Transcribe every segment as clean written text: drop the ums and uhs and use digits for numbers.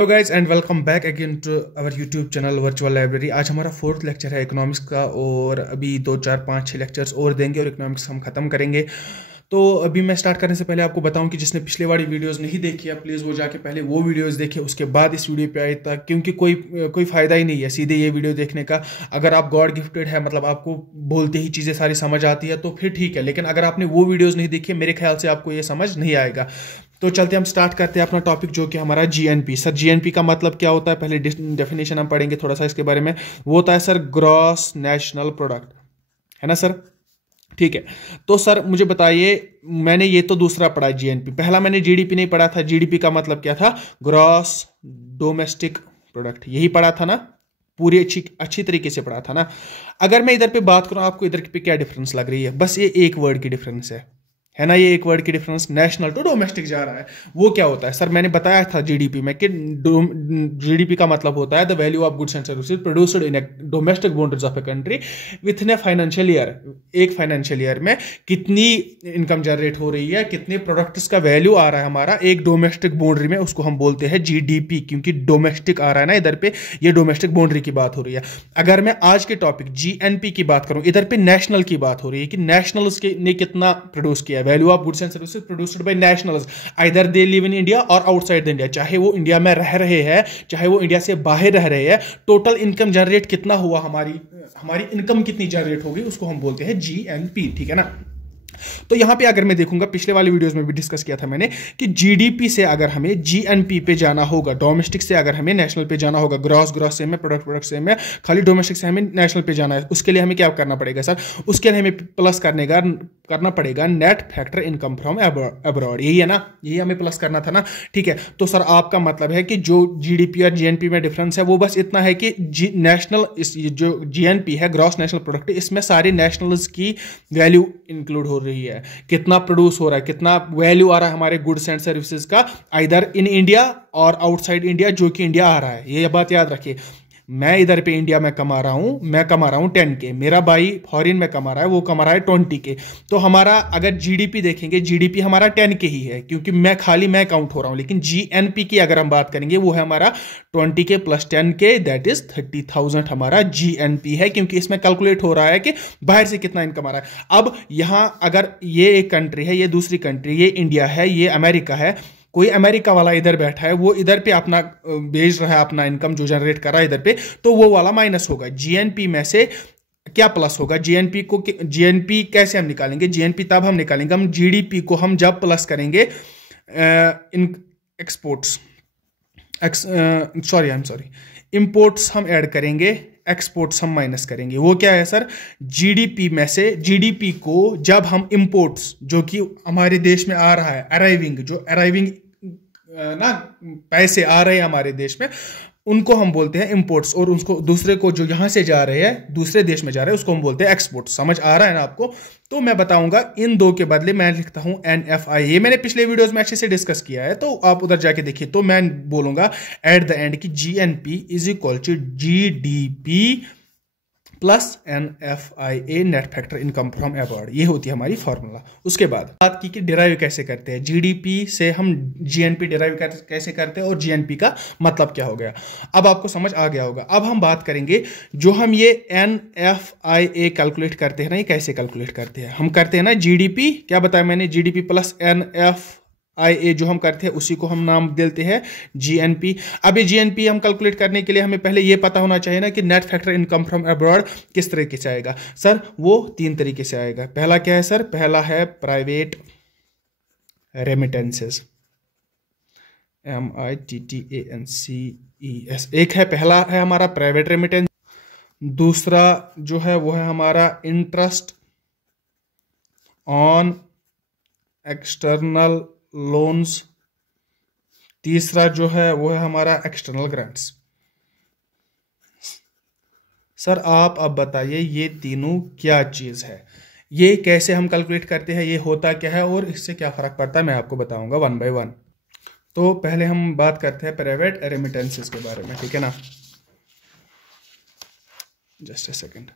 Hello guys and welcome back again to our YouTube channel virtual library. आज हमारा fourth lecture है economics का और अभी 2 4 5 6 लेक्चर्स और देंगे और इकोनॉमिक्स हम खत्म करेंगे। तो अभी मैं स्टार्ट करने से पहले आपको बताऊं कि जिसने पिछले वाली वीडियोस नहीं देखी है प्लीज़ वो जाके पहले वो वीडियोस देखे, उसके बाद इस वीडियो पे आए तक, क्योंकि कोई फ़ायदा ही नहीं है सीधे ये वीडियो देखने का। अगर आप गॉड गिफ्टेड है, मतलब आपको बोलते ही चीज़ें सारी समझ आती है तो फिर ठीक है, लेकिन अगर आपने वो वीडियोज़ नहीं देखी मेरे ख्याल से आपको ये समझ नहीं आएगा। तो चलते हम स्टार्ट करते हैं अपना टॉपिक जो कि हमारा जीएनपी। सर जीएनपी का मतलब क्या होता है, पहले डेफिनेशन हम पढ़ेंगे थोड़ा सा इसके बारे में। वो होता है सर ग्रॉस नेशनल प्रोडक्ट, है ना सर? ठीक है, तो सर मुझे बताइए, मैंने ये तो दूसरा पढ़ा जीएनपी, पहला मैंने जीडीपी नहीं पढ़ा था। जीडीपी का मतलब क्या था? ग्रॉस डोमेस्टिक प्रोडक्ट, यही पढ़ा था ना? पूरी अच्छी तरीके से पढ़ा था ना? अगर मैं इधर पे बात करूं, आपको इधर पे क्या डिफरेंस लग रही है? बस ये एक वर्ड की डिफरेंस है ना? ये एक वर्ड की डिफरेंस, नेशनल टू डोमेस्टिक जा रहा है। वो क्या होता है सर? मैंने बताया था जीडीपी में कि जीडीपी का मतलब होता है the value of goods and services produced in domestic boundaries of a country with in a financial year. एक फाइनेंशियल ईयर में कितनी इनकम जनरेट हो रही है, कितने प्रोडक्ट्स का वैल्यू आ रहा है हमारा एक डोमेस्टिक बाउंड्री में, उसको हम बोलते हैं जीडीपी। क्योंकि डोमेस्टिक आ रहा है ना इधर पे, ये डोमेस्टिक बाउंड्री की बात हो रही है। अगर मैं आज के टॉपिक जीएनपी की बात करूं, इधर पे नेशनल की बात हो रही है कि नेशनल्स ने कितना प्रोड्यूस किया, value of goods and services produced by nationals, either they live in India और आउटसाइड इंडिया। चाहे वो इंडिया में रह रहे हैं, चाहे वो इंडिया से बाहर रह रहे हैं, टोटल इनकम जनरेट कितना हुआ, हमारी इनकम कितनी जनरेट होगी, उसको हम बोलते हैं जीएनपी। ठीक है ना? तो यहां पे अगर मैं देखूंगा, पिछले वाले वीडियोस में भी डिस्कस किया था मैंने कि जीडीपी से अगर हमें जीएनपी पे जाना होगा, डोमेस्टिक से अगर हमें नेशनल पे जाना होगा, ग्रॉस से में प्रोडक्ट से में, खाली डोमेस्टिक से हमें नेशनल पे जाना है, उसके लिए हमें क्या करना पड़ेगा सर? उसके लिए हमें प्लस करना पड़ेगा net factor income from abroad. यही है ना? यही हमें प्लस करना था ना? ठीक है, तो सर आपका मतलब है कि जो जीडीपी और जीएनपी में डिफरेंस है वो बस इतना है कि नेशनल, जो जीएनपी है ग्रॉस नेशनल प्रोडक्ट, इसमें सारे नेशनल्स की वैल्यू इंक्लूड हो रही है। कितना प्रोड्यूस हो रहा है, कितना वैल्यू आ रहा है हमारे गुड्स एंड सर्विसेज का, आइदर इन इंडिया और आउटसाइड इंडिया, जो कि इंडिया आ रहा है। ये बात याद रखिए, मैं इधर पे इंडिया में कमा रहा हूं 10K, मेरा भाई फॉरेन में कमा रहा है, वो कमा रहा है 20K। तो हमारा अगर जीडीपी देखेंगे, जीडीपी हमारा 10K ही है, क्योंकि मैं काउंट हो रहा हूं। लेकिन जीएनपी की अगर हम बात करेंगे, वो है हमारा 20K plus 10K, that is 30,000 हमारा जीएनपी है, क्योंकि इसमें कैलकुलेट हो रहा है कि बाहर से कितना इनकम आ रहा है। अब यहां अगर ये एक कंट्री है, ये दूसरी कंट्री, ये इंडिया है, ये अमेरिका है, कोई अमेरिका वाला इधर बैठा है, वो इधर पे अपना भेज रहा है, अपना इनकम जो जनरेट कर रहा है इधर पे, तो वो वाला माइनस होगा। जीएनपी में से क्या प्लस होगा? जीएनपी कैसे हम निकालेंगे? जीएनपी तब हम निकालेंगे, हम जीडीपी को हम जब प्लस करेंगे इन एक्सपोर्ट्स, इंपोर्ट्स हम ऐड करेंगे, एक्सपोर्ट्स हम माइनस करेंगे। वो क्या है सर? जीडीपी में से जीडीपी को जब हम इंपोर्ट्स, जो कि हमारे देश में आ रहा है, अराइविंग ना पैसे आ रहे हैं हमारे देश में, उनको हम बोलते हैं इंपोर्ट्स, और उसको दूसरे को जो यहां से जा रहे हैं, दूसरे देश में जा रहे हैं, उसको हम बोलते हैं एक्सपोर्ट। समझ आ रहा है ना आपको? तो मैं बताऊंगा, इन दो के बदले मैं लिखता हूं एनएफआई। ये मैंने पिछले वीडियोस में अच्छे से डिस्कस किया है, तो आप उधर जाके देखिए। तो मैं बोलूंगा एट द एंड की GNP is equal to GDP plus NFIA, net factor income from abroad. ये होती है हमारी फॉर्मूला। उसके बाद बात की कि डिराइव कैसे करते हैं, जीडीपी से हम जीएनपी डिराइव कैसे करते हैं और जीएनपी का मतलब क्या हो गया, अब आपको समझ आ गया होगा। अब हम बात करेंगे, जो हम ये एनएफआईए कैलकुलेट करते हैं ना, ये कैसे कैलकुलेट करते हैं? हम करते हैं ना जीडीपी, क्या बताया मैंने, जीडीपी प्लस एनएफआईए जो हम करते हैं उसी को हम नाम देते हैं जीएनपी। अब ये जीएनपी हम कैलकुलेट करने के लिए हमें पहले ये पता होना चाहिए ना कि net factor income from abroad किस तरीके से आएगा सर? वो 3 तरीके से आएगा। पहला क्या है सर? पहला है प्राइवेट रेमिटेंसेस, MITTANCES। एक है, पहला है हमारा प्राइवेट रेमिटेंस। दूसरा जो है वो है हमारा इंटरेस्ट ऑन एक्सटर्नल लोन्स। तीसरा जो है वो है हमारा एक्सटर्नल ग्रांट्स। सर आप अब बताइए, ये तीनों क्या चीज है? ये कैसे हम कैलकुलेट करते हैं, ये होता क्या है और इससे क्या फर्क पड़ता है, मैं आपको बताऊंगा 1 by 1। तो पहले हम बात करते हैं प्राइवेट रेमिटेंसेस के बारे में, ठीक है ना? Just a second.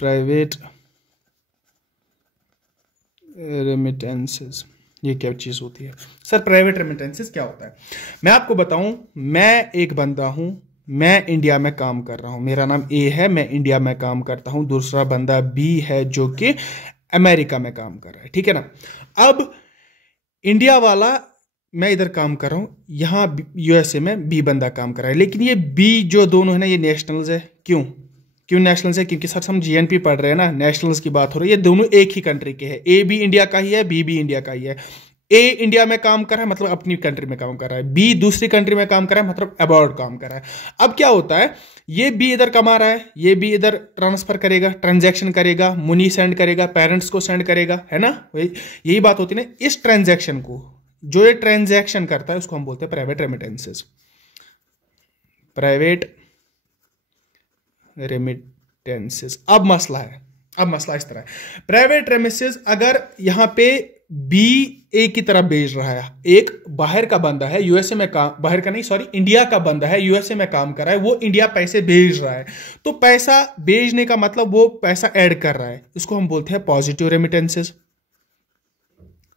Private remittances, ये क्या चीज़ होती है सर? प्राइवेट रेमिटेंसेस क्या होता है? मैं आपको बताऊं, मैं एक बंदा हूं, मैं इंडिया में काम कर रहा हूं, मेरा नाम ए है, मैं इंडिया में काम करता हूं, दूसरा बंदा बी है जो कि अमेरिका में काम कर रहा है, ठीक है ना। अब इंडिया वाला, मैं इधर काम कर रहा हूं, यहां यूएसए में बी बंदा काम कर रहा है, लेकिन ये बी जो दोनों है ना, ये नेशनल्स है। क्यों क्यों नेशनल्स है? क्योंकि सर हम जीएनपी पढ़ रहे हैं ना, नेशनल्स की बात हो रही है, ये दोनों एक ही कंट्री के हैं। ए भी इंडिया का ही है, बी भी इंडिया का ही है। ए इंडिया में काम कर रहा है मतलब अपनी कंट्री में काम कर रहा है, बी दूसरी कंट्री में काम कर रहा है मतलब अब्रॉड काम कर रहा है। अब क्या होता है, ये बी इधर कमा रहा है, ये बी इधर ट्रांसफर करेगा, ट्रांजैक्शन करेगा, मनी सेंड करेगा, पेरेंट्स को सेंड करेगा, है ना। यही बात होती है ना। इस ट्रांजैक्शन को, जो ये ट्रांजैक्शन करता है, उसको हम बोलते हैं प्राइवेट रेमिटेंसेस। Private remittances. अब मसला इस तरह है, प्राइवेट रेमिटेंसेस अगर यहां पे बी ए की तरफ भेज रहा है, एक बाहर का बंदा है यूएसए में काम, बाहर का नहीं सॉरी, इंडिया का बंदा है यूएसए में काम कर रहा है, वो इंडिया पैसे भेज रहा है, तो पैसा भेजने का मतलब वो पैसा ऐड कर रहा है, इसको हम बोलते हैं पॉजिटिव रेमिटेंसेस,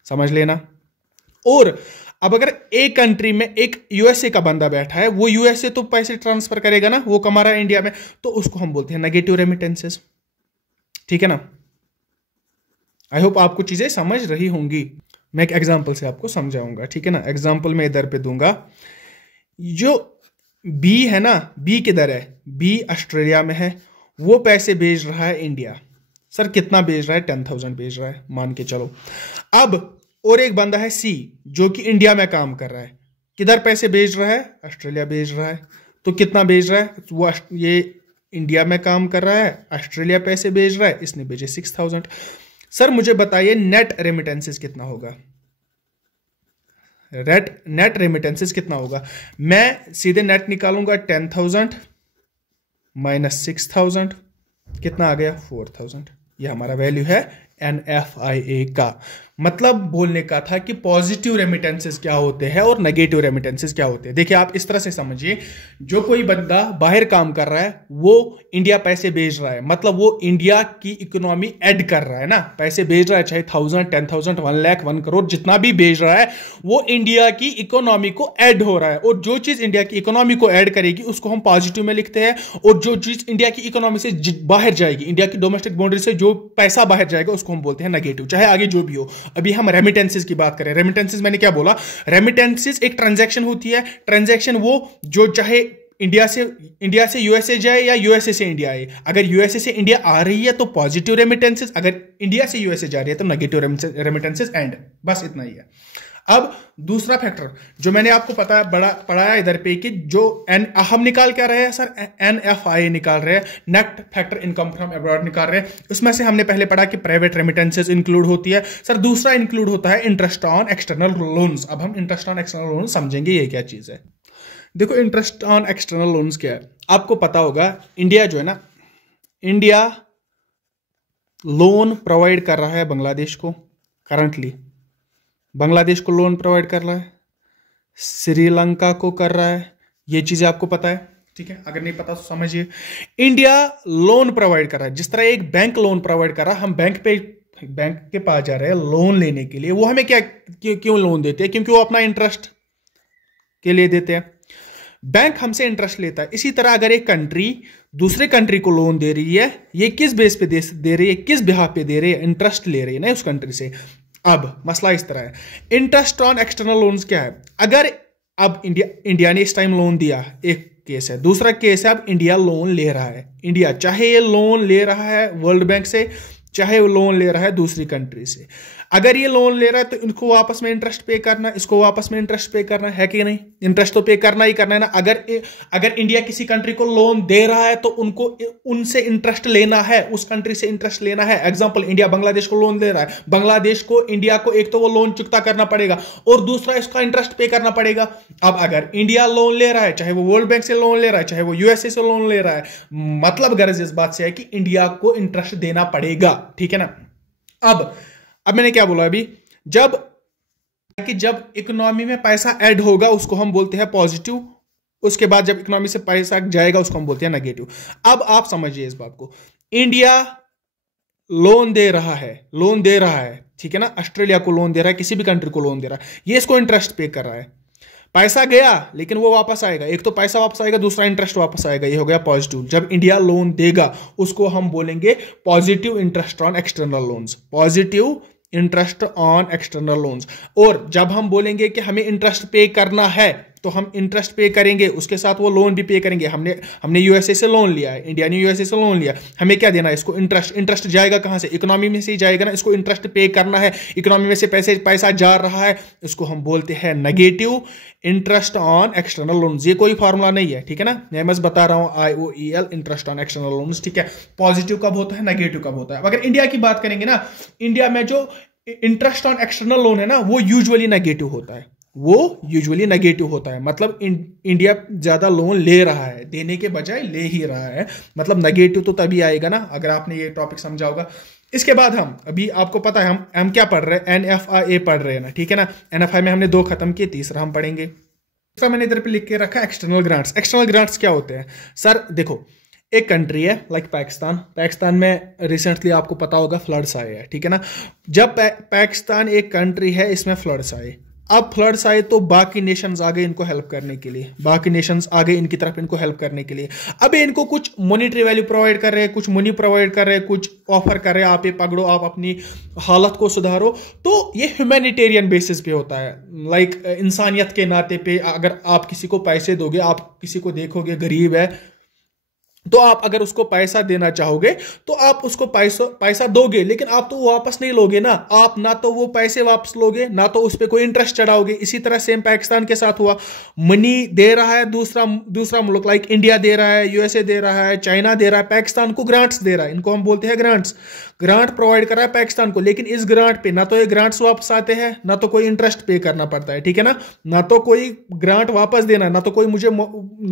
समझ लेना। और अब अगर एक कंट्री में एक यूएसए का बंदा बैठा है, वो यूएसए तो पैसे ट्रांसफर करेगा ना, वो कमा रहा है इंडिया में, तो उसको हम बोलते हैं नेगेटिव रेमिटेंसेस, ठीक है ना। आई होप आपको चीजें समझ रही होंगी। मैं एक एग्जांपल से आपको समझाऊंगा, ठीक है ना। एग्जांपल मैं इधर पे दूंगा, जो बी है ना, बी किधर है, बी ऑस्ट्रेलिया में है, वो पैसे भेज रहा है इंडिया। सर कितना भेज रहा है? 10,000 भेज रहा है, मान के चलो। अब और एक बंदा है सी, जो कि इंडिया में काम कर रहा है, किधर पैसे भेज रहा है? ऑस्ट्रेलिया भेज रहा है। तो कितना भेज रहा है? वो ये इंडिया में काम कर रहा है, ऑस्ट्रेलिया पैसे भेज रहा है, इसने भेजे 6,000। सर मुझे बताइए नेट रेमिटेंसेस कितना होगा? नेट रेमिटेंसेस कितना होगा? मैं सीधे नेट निकालूंगा, 10,000 माइनस 6,000 कितना आ गया? 4,000। ये हमारा वैल्यू है NFIA का। मतलब बोलने का था कि पॉजिटिव रेमिटेंसेस क्या होते हैं और नेगेटिव रेमिटेंसेस क्या होते हैं। देखिए आप इस तरह से समझिए, जो कोई बंदा बाहर काम कर रहा है, वो इंडिया पैसे भेज रहा है, मतलब वो इंडिया की इकोनॉमी ऐड कर रहा है ना, पैसे भेज रहा है, चाहे 1,000, 10,000, 1 लाख, 1 करोड़, जितना भी भेज रहा है, वो इंडिया की इकोनॉमी को ऐड हो रहा है। और जो चीज इंडिया की इकोनॉमी को ऐड करेगी, उसको हम पॉजिटिव में लिखते हैं, और जो चीज इंडिया की इकोनॉमी से बाहर जाएगी, इंडिया की डोमेस्टिक बाउंड्री से जो पैसा बाहर जाएगा, उसको हम बोलते हैं नेगेटिव, चाहे आगे जो भी हो। अभी हम रेमिटेंसेस की बात करें। रेमिटेंसेस मैंने क्या बोला? रेमिटेंसेस एक ट्रांजैक्शन होती है। ट्रांजैक्शन वो जो चाहे इंडिया से यूएसए जाए या यूएसए से इंडिया आए। अगर यूएसए से इंडिया आ रही है तो पॉजिटिव रेमिटेंसेस, अगर इंडिया से यूएसए जा रही है तो नेगेटिव रेमिटेंसेस एंड। बस इतना ही है। अब दूसरा फैक्टर जो मैंने आपको पढ़ाया इधर पे कि जो हम निकाल क्या रहे हैं सर? NFIA निकाल रहे हैं, net factor income from abroad निकाल रहे हैं। उसमें से हमने पहले पढ़ा कि प्राइवेट रेमिटेंसेस इंक्लूड होती है। सर दूसरा इंक्लूड होता है इंटरेस्ट ऑन एक्सटर्नल लोन्स। अब हम इंटरेस्ट ऑन एक्सटर्नल लोन्स समझेंगे ये क्या चीज है। देखो इंटरेस्ट ऑन एक्सटर्नल लोन्स क्या है, आपको पता होगा। इंडिया जो है ना, इंडिया लोन प्रोवाइड कर रहा है बांग्लादेश को, करंटली बांग्लादेश को लोन प्रोवाइड कर रहा है, श्रीलंका को कर रहा है, ये चीजें आपको पता है, ठीक है। अगर नहीं पता तो समझिए, इंडिया लोन प्रोवाइड कर रहा है। जिस तरह एक बैंक लोन प्रोवाइड कर रहा है, हम बैंक के पास जा रहे हैं लोन लेने के लिए। वो हमें क्यों लोन देते हैं? क्योंकि वो अपना इंटरेस्ट के लिए देते हैं, बैंक हमसे इंटरेस्ट लेता है। इसी तरह अगर एक कंट्री दूसरे कंट्री को लोन दे रही है, ये किस बेस पे दे रही है, किस बिहाफ पे दे रही है? इंटरेस्ट ले रही है ना उस कंट्री से। अब मसला इस तरह है, इंटरेस्ट ऑन एक्सटर्नल लोन्स क्या है? अगर अब इंडिया ने इस टाइम लोन दिया, एक केस है। दूसरा केस है अब इंडिया लोन ले रहा है। इंडिया चाहे ये लोन ले रहा है वर्ल्ड बैंक से, चाहे वो लोन ले रहा है दूसरी कंट्री से। अगर ये लोन ले रहा है तो इनको वापस में इंटरेस्ट पे करना, इसको वापस में इंटरेस्ट पे करना है कि नहीं? इंटरेस्ट तो पे करना ही करना है ना। अगर इंडिया किसी कंट्री को लोन दे रहा है तो उनको उनसे इंटरेस्ट लेना है, उस कंट्री से इंटरेस्ट लेना है। एग्जांपल, इंडिया बांग्लादेश को लोन दे रहा है, बांग्लादेश को इंडिया को एक तो वो लोन चुकता करना पड़ेगा और दूसरा इसका इंटरेस्ट पे करना पड़ेगा। अब अगर इंडिया लोन ले रहा है, चाहे वो वर्ल्ड बैंक से लोन ले रहा है, चाहे वो यूएसए से लोन ले रहा है, मतलब गर्ज इस बात से है कि इंडिया को इंटरेस्ट देना पड़ेगा, ठीक है ना। अब मैंने क्या बोला अभी, जब इकोनॉमी में पैसा ऐड होगा उसको हम बोलते हैं पॉजिटिव, उसके बाद जब इकोनॉमी से पैसा जाएगा उसको हम बोलते हैं नेगेटिव। अब आप समझिए इस बात को, इंडिया लोन दे रहा है, ठीक है ना, ऑस्ट्रेलिया को लोन दे रहा है, किसी भी कंट्री को लोन दे रहा है, ये इसको इंटरेस्ट पे कर रहा है। पैसा गया लेकिन वो वापस आएगा, एक तो पैसा वापस आएगा, दूसरा इंटरेस्ट वापस आएगा, ये हो गया पॉजिटिव। जब इंडिया लोन देगा उसको हम बोलेंगे positive interest on external loans, positive interest on external loans. और जब हम बोलेंगे कि हमें इंटरेस्ट पे करना है तो हम इंटरेस्ट पे करेंगे, उसके साथ वो लोन भी पे करेंगे। हमने यूएसए से लोन लिया है, इंडिया ने यूएसए से लोन लिया, हमें क्या देना है इसको, इंटरेस्ट। इंटरेस्ट जाएगा कहां से, इकोनॉमी में से ही जाएगा ना, इसको इंटरेस्ट पे करना है, इकोनॉमी में से पैसा जा रहा है, इसको हम बोलते हैं negative interest on external loans. ये कोई फॉर्मूला नहीं है, ठीक है ना, मैं बस बता रहा हूं IOEL, interest on external loans, ठीक है। पॉजिटिव कब होता है, नेगेटिव कब होता है। अगर इंडिया की बात करेंगे ना, इंडिया में जो इंटरेस्ट ऑन एक्सटर्नल लोन है ना, वो यूजुअली नेगेटिव होता है, वो यूजुअली नेगेटिव होता है। मतलब इंडिया ज्यादा लोन ले रहा है, देने के बजाय ले ही रहा है, मतलब नेगेटिव तो तभी आएगा ना अगर आपने ये टॉपिक समझा होगा। इसके बाद हम अभी आपको पता है हम क्या पढ़ रहे हैं, NFIA पढ़ रहे हैं ना, ठीक है ना। NFI में हमने 2 खत्म किए, तीसरा हम पढ़ेंगे। तो मैंने इधर पे लिख के रखा एक्सटर्नल ग्रांट्स। एक्सटर्नल ग्रांट्स क्या होते हैं सर, देखो एक कंट्री है लाइक पाकिस्तान में रिसेंटली आपको पता होगा फ्लड्स आए हैं, ठीक है ना। जब पाकिस्तान एक कंट्री है, इसमें फ्लड्स आए, अब फ्लड्स आए तो बाकी नेशंस आ गए इनको हेल्प करने के लिए, बाकी नेशंस आ गए इनकी तरफ इनको हेल्प करने के लिए। अब इनको कुछ मॉनेटरी वैल्यू प्रोवाइड कर रहे हैं, कुछ मनी प्रोवाइड कर रहे हैं, कुछ ऑफर कर रहे हैं, आप ये पकड़ो, आप अपनी हालत को सुधारो। तो ये ह्यूमैनिटेरियन बेसिस पे होता है, लाइक इंसानियत के नाते पे। अगर आप किसी को पैसे दोगे, आप किसी को देखोगे गरीब है, तो आप अगर उसको पैसा देना चाहोगे तो आप उसको पैसा दोगे, लेकिन आप तो वापस नहीं लोगे ना, आप ना तो वो पैसे वापस लोगे, ना तो उस पर कोई इंटरेस्ट चढ़ाओगे। इसी तरह सेम पाकिस्तान के साथ हुआ, मनी दे रहा है दूसरा मुल्क, लाइक इंडिया दे रहा है, यूएसए दे रहा है, चाइना दे रहा है, पाकिस्तान को ग्रांट्स दे रहा है, इनको हम बोलते हैं ग्रांट्स। ग्रांट प्रोवाइड कर रहा है पाकिस्तान को, लेकिन इस ग्रांट पे ना तो ये ग्रांट्स वापस आते हैं, ना तो कोई इंटरेस्ट पे करना पड़ता है, ठीक है ना तो कोई ग्रांट वापस देना, ना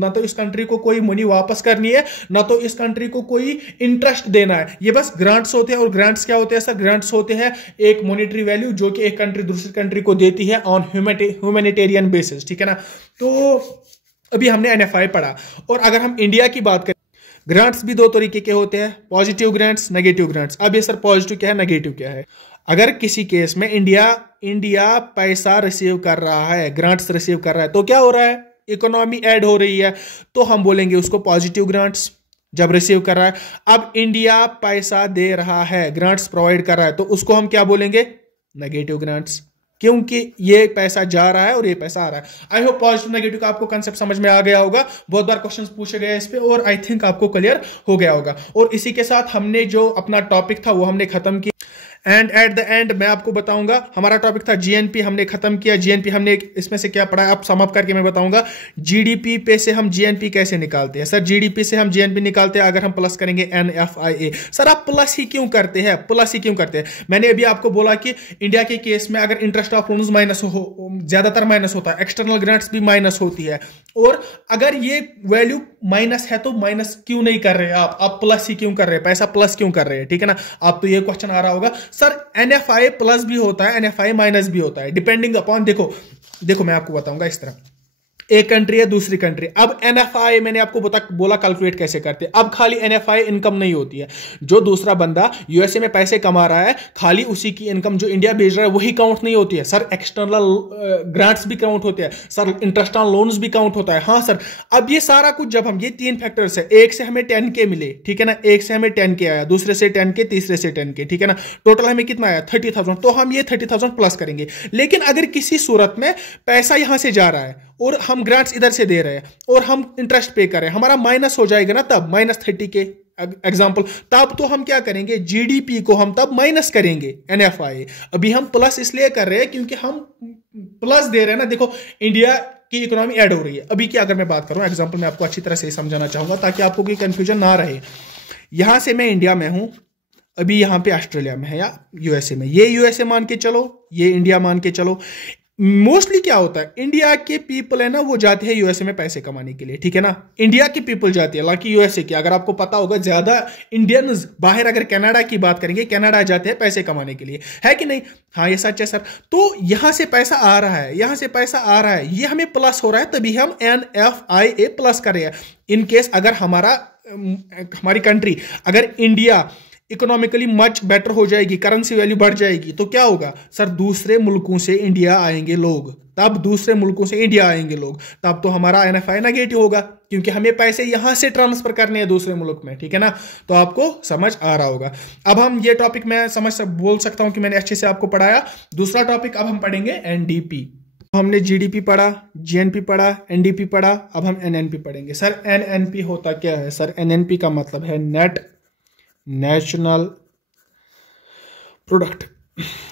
तो इस कंट्री को कोई मनी वापस करनी है, ना तो इस कंट्री को कोई इंटरेस्ट देना है। ये बस ग्रांट्स होते हैं। और ग्रांट्स क्या होते हैं सर, ग्रांट्स होते हैं एक मॉनेटरी वैल्यू जो कि एक कंट्री दूसरी कंट्री को देती है ऑन ह्यूमैनिटेरियन बेसिस, ठीक है ना। तो अभी हमने NFI पढ़ा। और अगर हम इंडिया की बात करें, ग्रांट्स भी 2 तरीके के होते हैं, पॉजिटिव ग्रांट्स, नेगेटिव ग्रांट्स। अब ये सर पॉजिटिव क्या है, नेगेटिव क्या है। अगर किसी केस में इंडिया पैसा रिसीव कर रहा है, ग्रांट्स रिसीव कर रहा है, तो क्या हो रहा है, इकोनॉमी ऐड हो रही है, तो हम बोलेंगे उसको पॉजिटिव ग्रांट्स। जब रिसीव कर रहा है, अब इंडिया पैसा दे रहा है, ग्रांट्स प्रोवाइड कर रहा है, तो उसको हम क्या बोलेंगे, नेगेटिव ग्रांट्स, क्योंकि ये पैसा जा रहा है और ये पैसा आ रहा है। आई होप पॉजिटिव नेगेटिव का आपको कंसेप्ट समझ में आ गया होगा। बहुत बार क्वेश्चंस पूछे गए इस पे और आई थिंक आपको क्लियर हो गया होगा। और इसी के साथ हमने जो अपना टॉपिक था वो हमने खत्म किया। एंड एट द एंड मैं आपको बताऊंगा, हमारा टॉपिक था GNP, हमने खत्म किया। GNP हमने इसमें से क्या पढ़ा, अब सम अप करके मैं बताऊंगा। GDP पे से हम GNP कैसे निकालते हैं। सर GDP से हम GNP निकालते हैं अगर हम प्लस करेंगे NFIA। सर आप प्लस ही क्यों करते हैं, प्लस ही क्यों करते हैं। मैंने अभी आपको बोला कि इंडिया के केस में अगर इंटरेस्ट ऑफ लोन्स माइनस हो, ज्यादातर माइनस होता है, एक्सटर्नल ग्रांट्स भी माइनस होती है। और अगर ये वैल्यू माइनस है तो माइनस क्यों नहीं कर रहे आप प्लस ही क्यों कर रहे हैं, पैसा प्लस क्यों कर रहे हैं, ठीक है ना। आप तो ये क्वेश्चन आ रहा होगा सर NFI प्लस भी होता है, NFI माइनस भी होता है, डिपेंडिंग अपॉन। देखो मैं आपको बताऊंगा इस तरह, एक कंट्री है दूसरी कंट्री। अब NFI मैंने आपको बोला कैलकुलेट कैसे करते हैं। अब खाली NFI इनकम नहीं होती है, जो दूसरा बंदा यूएसए में पैसे कमा रहा है खाली उसी की इनकम जो इंडिया भेज रहा है वही काउंट नहीं होती है सर। एक्सटर्नल ग्रांट्स भी काउंट होते हैं सर, इंटरेस्ट ऑन लोन्स भी काउंट होता है। हाँ सर, अब ये सारा कुछ जब हम, ये 3 फैक्टर्स है, एक से हमें 10K मिले, ठीक है ना, एक से हमें 10K आया, दूसरे से 10K, तीसरे से 10K, ठीक है ना, टोटल हमें कितना आया 30,000। तो हम ये 30,000 प्लस करेंगे। लेकिन अगर किसी सूरत में पैसा यहां से जा रहा है और हम ग्रांट्स इधर से दे रहे हैं और हम इंटरेस्ट पे कर रहे हैं, हमारा माइनस हो जाएगा ना, तब -30K एग्जाम्पल, तब तो हम क्या करेंगे, GDP को हम तब माइनस करेंगे NFI। अभी हम प्लस इसलिए कर रहे हैं क्योंकि हम प्लस दे रहे हैं ना। देखो इंडिया की इकोनॉमी ऐड हो रही है। अभी की अगर मैं बात करूं एग्जाम्पल, मैं आपको अच्छी तरह से समझाना चाहूंगा ताकि आपको कोई कंफ्यूजन ना रहे। यहां से मैं इंडिया में हूं, अभी यहां पे ऑस्ट्रेलिया में है या यूएसए में, ये यूएसए मान के चलो, ये इंडिया मान के चलो। मोस्टली क्या होता है, इंडिया के पीपल है ना वो जाते हैं यूएसए में पैसे कमाने के लिए, ठीक है ना, इंडिया के पीपल जाते हैं। हालांकि यूएसए की अगर आपको पता होगा ज्यादा इंडियंस बाहर, अगर कनाडा की बात करेंगे, कनाडा जाते हैं पैसे कमाने के लिए, है कि नहीं। हाँ ये सच है सर। तो यहां से पैसा आ रहा है, यहां से पैसा आ रहा है, ये हमें प्लस हो रहा है, तभी हम NFIA प्लस कर रहे हैं। इन केस अगर हमारी कंट्री, अगर इंडिया इकोनॉमिकली मच बेटर हो जाएगी, करेंसी वैल्यू बढ़ जाएगी, तो क्या होगा सर, दूसरे मुल्कों से इंडिया आएंगे लोग, तब दूसरे मुल्कों से इंडिया आएंगे लोग, तब तो हमारा NFI नेगेटिव होगा, क्योंकि हमें पैसे यहां से ट्रांसफर करने हैं दूसरे मुल्क में, ठीक है ना। तो आपको समझ आ रहा होगा। अब हम ये टॉपिक मैं बोल सकता हूं कि मैंने अच्छे से आपको पढ़ाया। दूसरा टॉपिक अब हम पढ़ेंगे NDP। हमने GDP पढ़ा, GNP पढ़ा, NDP पढ़ा, अब हम NNP पढ़ेंगे। सर NNP होता क्या है? सर NNP का मतलब है नेट नेशनल प्रोडक्ट।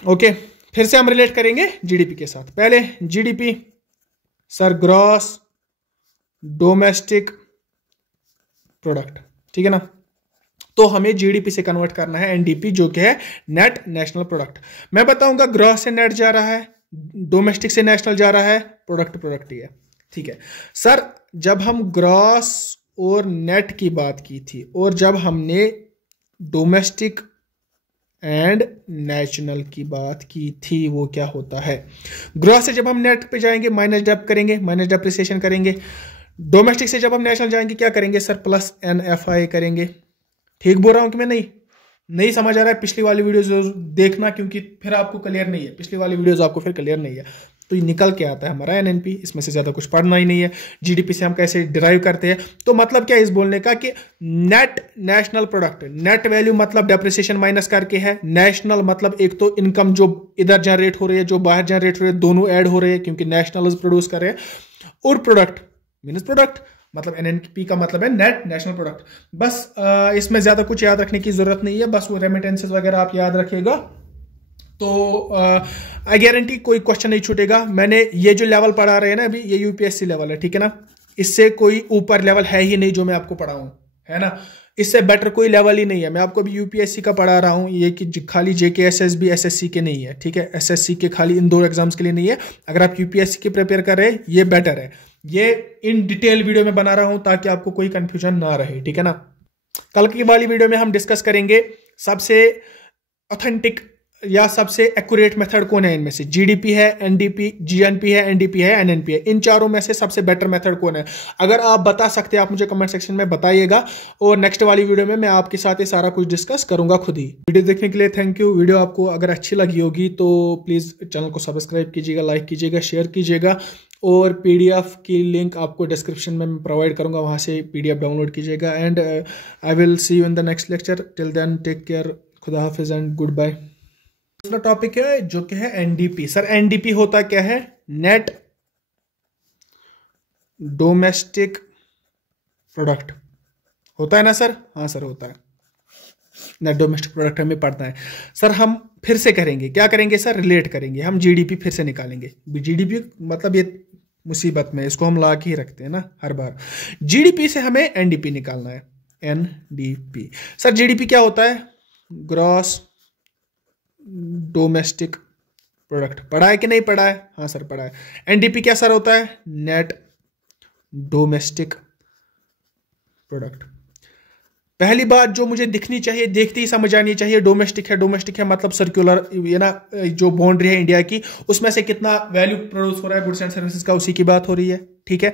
ओके, फिर से हम रिलेट करेंगे GDP के साथ। पहले GDP sir gross domestic product, ठीक है ना। तो हमें GDP से कन्वर्ट करना है NDP, जो कि है नेट नेशनल प्रोडक्ट। मैं बताऊंगा ग्रॉस से नेट जा रहा है, डोमेस्टिक से नेशनल जा रहा है, प्रोडक्ट ही है, ठीक है। सर जब हम ग्रॉस और नेट की बात की थी और जब हमने डोमेस्टिक एंड नेशनल की बात की थी, वो क्या होता है? ग्रॉस से जब हम नेट पे जाएंगे माइनस डेप करेंगे, माइनस डेप्रिसिएशन करेंगे। डोमेस्टिक से जब हम नेशनल जाएंगे क्या करेंगे सर? प्लस NFI करेंगे। ठीक बोल रहा हूं कि मैं? नहीं समझ आ रहा है? पिछली वाली वीडियोस देखना, क्योंकि फिर आपको क्लियर नहीं है, पिछली वाली वीडियोस आपको फिर क्लियर नहीं है। तो ये निकल के आता है हमारा NNP, इसमें से ज्यादा कुछ पढ़ना ही नहीं है। GDP से हम कैसे डिराइव करते हैं, तो मतलब क्या इस बोलने का कि net national product, net value मतलब डेप्रिसिएशन माइनस करके है, नेशनल मतलब एक तो इनकम जो इधर जनरेट हो रही है, जो बाहर जनरेट हो रही है, दोनों ऐड हो रहे हैं, क्योंकि नेशनल प्रोड्यूस कर रहे हैं, और प्रोडक्ट मीन्स प्रोडक्ट, मतलब NNP का मतलब है नेट नेशनल प्रोडक्ट। बस इसमें ज्यादा कुछ याद रखने की जरूरत नहीं है, बस वो रेमिटेंसेस वगैरह आप याद रखिएगा, तो आई गारंटी कोई क्वेश्चन नहीं छूटेगा। मैंने ये जो लेवल पढ़ा रहे हैं ना अभी, ये UPSC लेवल है, ठीक है ना। इससे कोई ऊपर लेवल है ही नहीं जो मैं आपको पढ़ाऊं, है ना। इससे बेटर कोई लेवल ही नहीं है। मैं आपको अभी UPSC का पढ़ा रहा हूं, ये कि खाली JK SSB SSC के नहीं है, ठीक है। SSC के खाली इन 2 एग्जाम्स के लिए नहीं है। अगर आप UPSC की प्रिपेयर कर रहे हैं, ये बेटर है। ये इन डिटेल वीडियो में बना रहा हूं ताकि आपको कोई कंफ्यूजन ना रहे, ठीक है ना। कल की वाली वीडियो में हम डिस्कस करेंगे सबसे ऑथेंटिक या सबसे एक्यूरेट मेथड कौन है इनमें से। GDP है, NDP, GNP है, NDP है, NNP है। इन चारों में से सबसे बेटर मेथड कौन है? अगर आप बता सकते हैं, आप मुझे कमेंट सेक्शन में बताइएगा, और नेक्स्ट वाली वीडियो में मैं आपके साथ ये सारा कुछ डिस्कस करूंगा खुद ही। वीडियो देखने के लिए थैंक यू। वीडियो आपको अगर अच्छी लगी होगी तो प्लीज चैनल को सब्सक्राइब कीजिएगा, लाइक कीजिएगा, शेयर कीजिएगा, और PDF की लिंक आपको डिस्क्रिप्शन में मैं प्रोवाइड करूंगा, वहां से PDF डाउनलोड कीजिएगा। And I will see you in the next lecture. Till then take care, खुदा हाफिज एंड गुड बाय। दूसरा टॉपिक है जो कि है NDP। सर NDP होता क्या है? नेट डोमेस्टिक प्रोडक्ट होता है ना सर? हाँ सर होता है, नेट डोमेस्टिक प्रोडक्ट हमें पढ़ना है। सर हम फिर से करेंगे, क्या करेंगे सर? रिलेट करेंगे, हम GDP फिर से निकालेंगे। GDP मतलब ये मुसीबत में, इसको हम ला के ही रखते हैं ना हर बार। GDP से हमें NDP निकालना है, NDP। सर GDP क्या होता है? Gross domestic product. पढ़ा है कि नहीं पढ़ा है? हाँ सर पढ़ा है। NDP क्या सर होता है? Net domestic product. पहली बात जो मुझे दिखनी चाहिए, देखते ही समझ आनी चाहिए, डोमेस्टिक है, डोमेस्टिक है मतलब सर्कुलर, ये ना जो बाउंड्री है इंडिया की, उसमें से कितना वैल्यू प्रोड्यूस हो रहा है गुड्स एंड सर्विसेज का, उसी की बात हो रही है, ठीक है।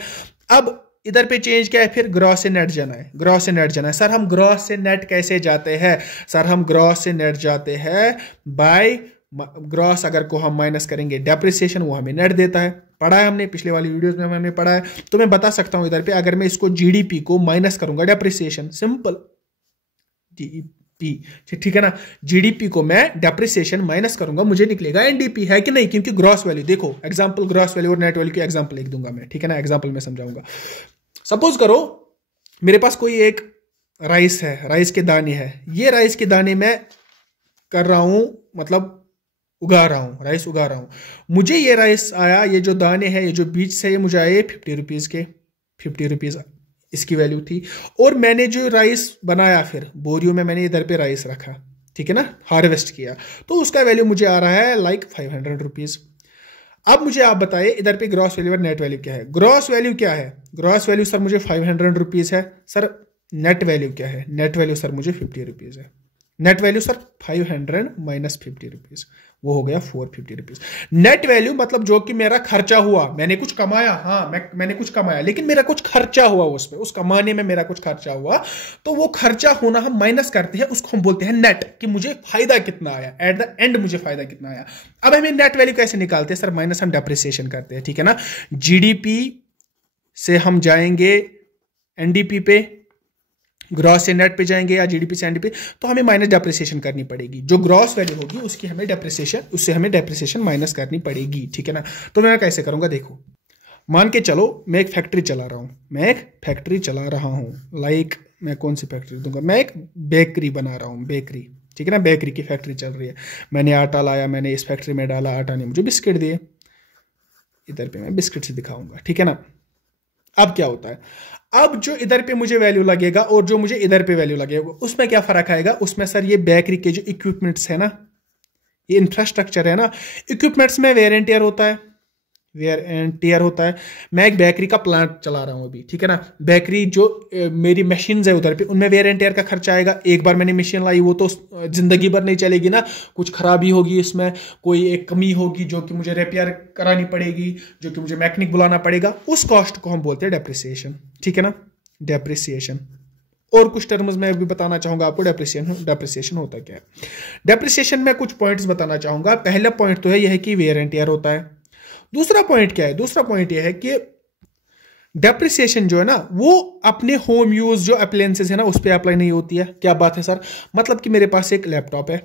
अब इधर पे चेंज क्या है? फिर ग्रॉस से नेट जाना है, ग्रॉस से नेट जाना है। सर हम ग्रॉस से नेट कैसे जाते हैं? सर हम ग्रॉस से नेट जाते हैं बाय ग्रॉस, अगर को हम माइनस करेंगे डेप्रिसिएशन, वो हमें नेट देता है। पढ़ा है हमने पिछले वाली वीडियोस में, हमने पढ़ा है। तो मैं बता सकता हूं इधर पे, अगर मैं इसको GDP को माइनस करूंगा डेप्रिसिएशन, सिंपल DP, ठीक है ना। GDP को मैं डेप्रिसिएशन माइनस करूंगा, मुझे निकलेगा NDP, है कि नहीं? क्योंकि ग्रॉस वैल्यू देखो, एग्जांपल ग्रॉस वैल्यू और नेट वैल्यू की एग्जांपल लिख दूंगा मैं, ठीक है ना। एग्जांपल में समझाऊंगा। सपोज करो मेरे पास कोई एक राइस है, राइस के दाने हैं। ये राइस के दाने मैं कर रहा हूं, मतलब उगा रहा हूं, राइस उगा रहा हूं। मुझे ये राइस आया, ये जो दाने हैं, ये जो बीज से, ये मुझे आए 50 रुपीज के, 50 रुपीज इसकी वैल्यू थी। और मैंने जो राइस बनाया, फिर बोरियों में मैंने इधर पे राइस रखा, ठीक है ना, हार्वेस्ट किया, तो उसका वैल्यू मुझे आ रहा है लाइक 500 रुपीज। अब मुझे आप बताइए इधर पे ग्रॉस वैल्यू और नेट वैल्यू क्या है? ग्रॉस वैल्यू क्या है? ग्रॉस वैल्यू सर मुझे 500 रुपीज है। सर नेट वैल्यू क्या है? नेट वैल्यू सर मुझे 50 रुपीज है। Net value sir 500 minus 50 rupees, वो हो गया 450 रुपीज। नेट वैल्यू मतलब जो कि मेरा खर्चा हुआ, मैंने कुछ कमाया, हाँ मैंने कुछ कमाया, लेकिन मेरा कुछ खर्चा हुआ उस पर, उस कमाने में मेरा कुछ खर्चा हुआ, तो वो खर्चा होना हम माइनस करते हैं, उसको हम बोलते हैं नेट, कि मुझे फायदा कितना आया, एट द एंड मुझे फायदा कितना आया। अब हमें नेट वैल्यू कैसे निकालते हैं सर? माइनस हम डेप्रिसिएशन करते हैं, ठीक है ना। जीडीपी से हम जाएंगे एनडीपी पे, ग्रॉस से नेट पे जाएंगे या जीडीपी से एनडीपी, तो हमें माइनस डेप्रिसिएशन करनी पड़ेगी। जो ग्रॉस वैल्यू होगी उसकी हमें डेप्रिसिएशन, उससे हमें डेप्रिसिएशन माइनस करनी पड़ेगी, ठीक है ना। तो मैं कैसे करूंगा, देखो मान के चलो मैं एक फैक्ट्री चला रहा हूं, लाइक मैं कौन सी फैक्ट्री दूंगा, मैं एक बेकरी बना रहा हूं, बेकरी, ठीक है ना, बेकरी की फैक्ट्री चल रही है। मैंने आटा लाया, मैंने इस फैक्ट्री में डाला, आटा ने मुझे बिस्किट दिए, इधर पे मैं बिस्किट से दिखाऊंगा, ठीक है ना। अब क्या होता है, अब जो इधर पे मुझे वैल्यू लगेगा और जो मुझे इधर पे वैल्यू लगेगा, उसमें क्या फर्क आएगा? उसमें सर ये बेकरी के जो इक्विपमेंट्स है ना, ये इंफ्रास्ट्रक्चर है ना, इक्विपमेंट्स में वेयर एंड टियर होता है, मैं एक बेकरी का प्लांट चला रहा हूं अभी, ठीक है ना। बेकरी जो मेरी मशीन्स है उधर पे, उनमें वेयर एंड टियर का खर्चा आएगा। एक बार मैंने मशीन लाई, वो तो जिंदगी भर नहीं चलेगी ना, कुछ खराबी होगी इसमें, कोई एक कमी होगी जो कि मुझे रिपेयर करानी पड़ेगी, जो कि मुझे मैकेनिक बुलाना पड़ेगा, उस कॉस्ट को हम बोलते हैं डेप्रिसिएशन, ठीक है ना, डेप्रिसिएशन। और कुछ टर्म्स में भी बताना चाहूंगा आपको डेप्रिसिएशन होता क्या है। डेप्रिसिएशन में कुछ पॉइंट्स बताना चाहूंगा। पहला पॉइंट तो है यह है कि वेयर एंड टियर होता है। दूसरा पॉइंट क्या है? दूसरा पॉइंट यह है कि डेप्रिसिएशन जो है ना, वो अपने होम यूज जो अप्लायंसेस है ना उस पर अप्लाई नहीं होती है। क्या बात है सर? मतलब कि मेरे पास एक लैपटॉप है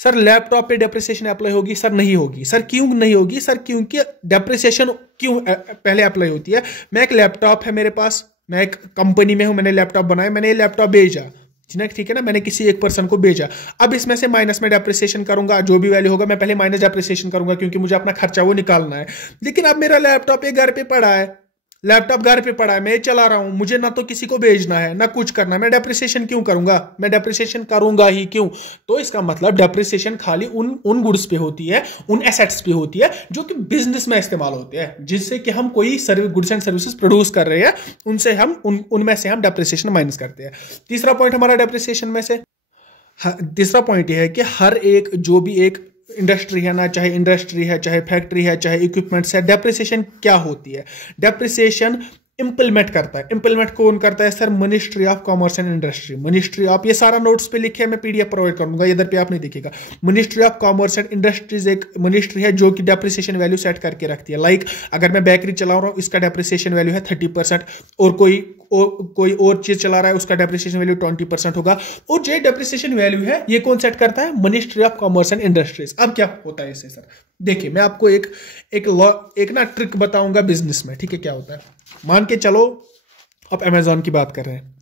सर, लैपटॉप पे डेप्रिसिएशन अप्लाई होगी? सर नहीं होगी। सर क्यों नहीं होगी? सर क्योंकि डेप्रिसिएशन क्यों पहले अप्लाई होती है? मैं एक लैपटॉप है मेरे पास, मैं एक कंपनी में हूं, मैंने लैपटॉप बनाया, मैंने ये लैपटॉप भेजा, ठीक है ना, मैंने किसी एक पर्सन को भेजा। अब इसमें से माइनस में डेप्रिसिएशन करूंगा, जो भी वैल्यू होगा मैं पहले माइनस डेप्रिसिएशन करूंगा, क्योंकि मुझे अपना खर्चा वो निकालना है। लेकिन अब मेरा लैपटॉप एक घर पे पड़ा है, मैं चला रहा हूं, मुझे ना तो किसी को भेजना है ना कुछ करना, मैं डेप्रिसिएशन क्यों करूंगा? मैं डेप्रिसिएशन करूंगा ही क्यों? तो इसका मतलब डेप्रिसिएशन खाली उन गुड्स पे होती है, उन एसेट्स पे होती है जो कि बिजनेस में इस्तेमाल होते हैं, जिससे कि हम कोई गुड्स एंड सर्विसेज प्रोड्यूस कर रहे हैं, उनसे हम उनमें से हम डेप्रिसिएशन माइनस करते हैं। तीसरा पॉइंट हमारा डेप्रिसिएशन में से, तीसरा पॉइंट यह है कि हर एक जो भी एक इंडस्ट्री है ना, चाहे इंडस्ट्री है, चाहे फैक्ट्री है, चाहे इक्विपमेंट्स है, डेप्रिसिएशन क्या होती है? डेप्रिसिएशन इंप्लीमेंट करता है। इंप्लीमेंट कौन करता है sir? Ministry of commerce and industry. Ministry of, ये सारा नोट्स पे लिखे है, मैं पीडीएफ प्रोवाइड करूंगा, इधर पे आप नहीं दिखेगा। Ministry of commerce and industries एक मिनिस्ट्री है जो कि डेप्रिसिएशन वैल्यू सेट करके रखती है। लाइक अगर मैं बेकरी चला रहा हूँ, इसका डेप्रिसिएशन वैल्यू है 30%, और कोई और चीज चला रहा है, उसका डेप्रिसिएशन वैल्यू 20% होगा। और जो डेप्रिसिएशन वैल्यू है ये कौन सेट करता है? Ministry of commerce and industries. अब क्या होता है इससे सर? देखिए मैं आपको एक ना ट्रिक बताऊंगा बिजनेस में, ठीक है? क्या होता है, मान के चलो आप अमेजॉन की बात कर रहे हैं।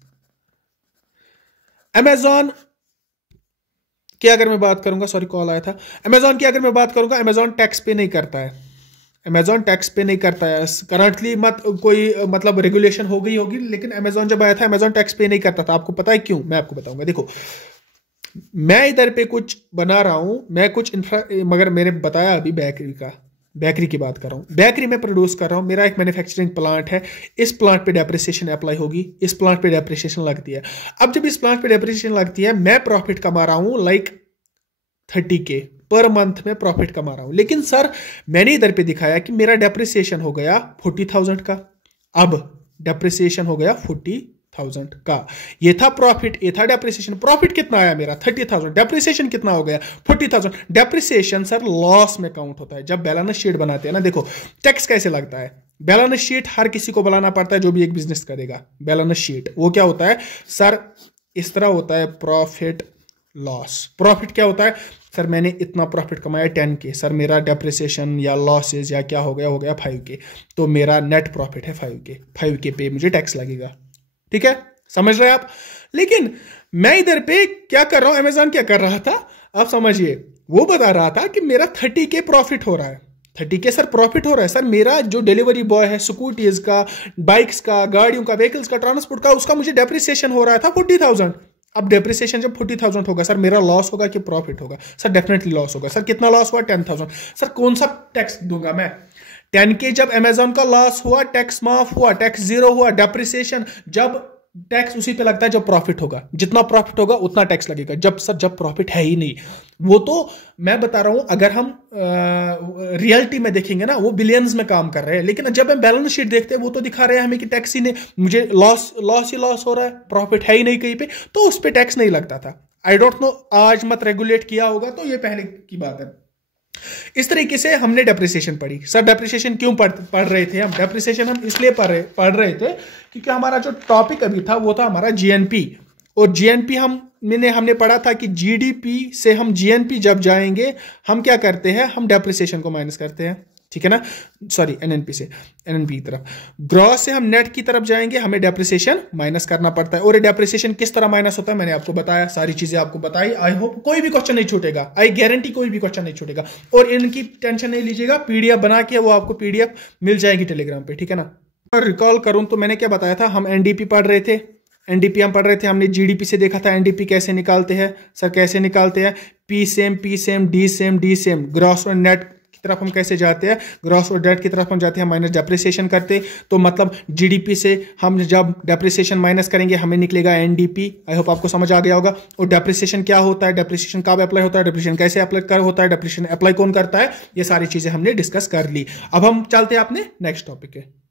अमेजॉन की अगर मैं बात करूंगा, सॉरी कॉल आया था, अमेजॉन की अगर मैं बात करूंगा, अमेजॉन टैक्स पे नहीं करता है, अमेजॉन टैक्स पे नहीं करता है करंटली, कोई मतलब रेगुलेशन हो गई होगी, लेकिन अमेजॉन जब आया था अमेजॉन टैक्स पे नहीं करता था। आपको पता है क्यों? मैं आपको बताऊंगा। देखो मैं इधर पे कुछ बना रहा हूं, मैं कुछ मगर मैंने बताया अभी बेकरी की बात कर रहा हूं, बेकरी में प्रोड्यूस कर रहा हूं, मेरा एक मैन्युफैक्चरिंग प्लांट है, इस प्लांट पे डेप्रिसिएशन अप्लाई होगी, इस प्लांट पे डेप्रिसिएशन लगती है। अब जब इस प्लांट पे डेप्रिसिएशन लगती है, मैं प्रॉफिट कमा रहा हूं लाइक 30K पर मंथ में प्रॉफिट कमा रहा हूं, लेकिन सर मैंने इधर पे दिखाया कि मेरा डेप्रिसिएशन हो गया 40,000 का। अब डेप्रिसिएशन हो गया 40,000 का, ये था प्रॉफिट, ये था डेप्रिसिएशन। प्रॉफिट कितना आया मेरा? 30,000। डेप्रिसिएशन कितना हो गया? 40,000। डेप्रिसिएशन सर लॉस में काउंट होता है जब बैलेंस शीट बनाते हैं ना। देखो टैक्स कैसे लगता है, बैलेंस शीट हर किसी को बनाना पड़ता है जो भी एक बिजनेस करेगा। बैलेंस शीट वो क्या होता है सर? इस तरह होता है प्रॉफिट लॉस। प्रॉफिट क्या होता है सर? मैंने इतना प्रॉफिट कमाया 10K, सर मेरा डेप्रिसिएशन या लॉसेज या क्या हो गया 5K, तो मेरा नेट प्रॉफिट है 5K पे मुझे टैक्स लगेगा, ठीक है? समझ रहे हैं आप? लेकिन मैं इधर पे क्या कर रहा हूं, अमेजॉन क्या कर रहा था आप समझिए, वो बता रहा था कि मेरा 30K प्रॉफिट हो रहा है। 30K सर प्रॉफिट हो रहा है सर, मेरा जो डिलीवरी बॉय है, स्कूटीज का, बाइक्स का, गाड़ियों का, व्हीकल्स का, ट्रांसपोर्ट का, उसका मुझे डेप्रिसिएशन हो रहा था 40,000। अब डेप्रिसिएशन जब 40,000 होगा सर, मेरा लॉस होगा कि प्रॉफिट होगा? सर डेफिनेटली लॉस होगा। सर कितना लॉस हुआ? 10,000। सर कौन सा टैक्स दूंगा मैं? 10K जब अमेजॉन का लॉस हुआ, टैक्स माफ हुआ, टैक्स जीरो हुआ। डेप्रिसिएशन जब टैक्स उसी पे लगता है जब प्रॉफिट होगा, जितना प्रॉफिट होगा उतना टैक्स लगेगा। जब प्रॉफिट है ही नहीं, वो तो मैं बता रहा हूं, अगर हम रियलिटी में देखेंगे ना, वो बिलियंस में काम कर रहे हैं, लेकिन जब हम बैलेंस शीट देखते हैं वो तो दिखा रहे हैं हमें कि टैक्स ही नहीं, मुझे लॉस ही लॉस हो रहा है, प्रॉफिट है ही नहीं कहीं पे, तो उस पर टैक्स नहीं लगता था। आई डोंट नो आज मत रेगुलेट किया होगा, तो ये पहले की बात है। इस तरीके से हमने डेप्रिसिएशन पढ़ी। सर डेप्रिसिएशन क्यों पढ़ रहे थे हम? डेप्रिसिएशन हम इसलिए पढ़ रहे थे क्योंकि हमारा जो टॉपिक अभी था वो था हमारा जीएनपी, और जीएनपी हमने पढ़ा था कि जीडीपी से हम जीएनपी जब जाएंगे हम क्या करते हैं, हम डेप्रिसिएशन को माइनस करते हैं, ठीक है ना, सॉरी एनएनपी से, एनएनपी की तरफ। ग्रॉस से हम नेट की तरफ जाएंगे, हमें डेप्रिसिएशन माइनस करना पड़ता है। और ये डेप्रिसिएशन किस तरह माइनस होता है मैंने आपको बताया, सारी चीजें आपको बताई। आई होप कोई भी क्वेश्चन नहीं छूटेगा, आई गारंटी कोई भी क्वेश्चन नहीं छूटेगा। और इनकी टेंशन नहीं लीजिएगा, पीडीएफ बना के वो आपको पीडीएफ मिल जाएगी टेलीग्राम पे, ठीक है ना। और रिकॉल करूं तो मैंने क्या बताया था, हम एनडीपी पढ़ रहे थे, एनडीपी हम पढ़ रहे थे, हमने जीडीपी से देखा था एनडीपी कैसे निकालते हैं। सर कैसे निकालते हैं, P same D same, gross और नेट की तरफ हम कैसे जाते हैं, ग्रॉस और डेट की तरफ हम जाते हैं, माइनस डेप्रिसिएशन करते। तो मतलब जीडीपी से हम जब डेप्रिसिएशन माइनस करेंगे हमें निकलेगा एनडीपी। आई होप आपको समझ आ गया होगा। और डेप्रिसिएशन क्या होता है, डेप्रिसिएशन कब अप्लाई होता है, डेप्रिसिएशन कैसे अप्लाई होता है, डेप्रिसिएशन अप्लाई कौन करता है, ये सारी चीजें हमने डिस्कस कर ली। अब हम चलते हैं अपने नेक्स्ट टॉपिक पे।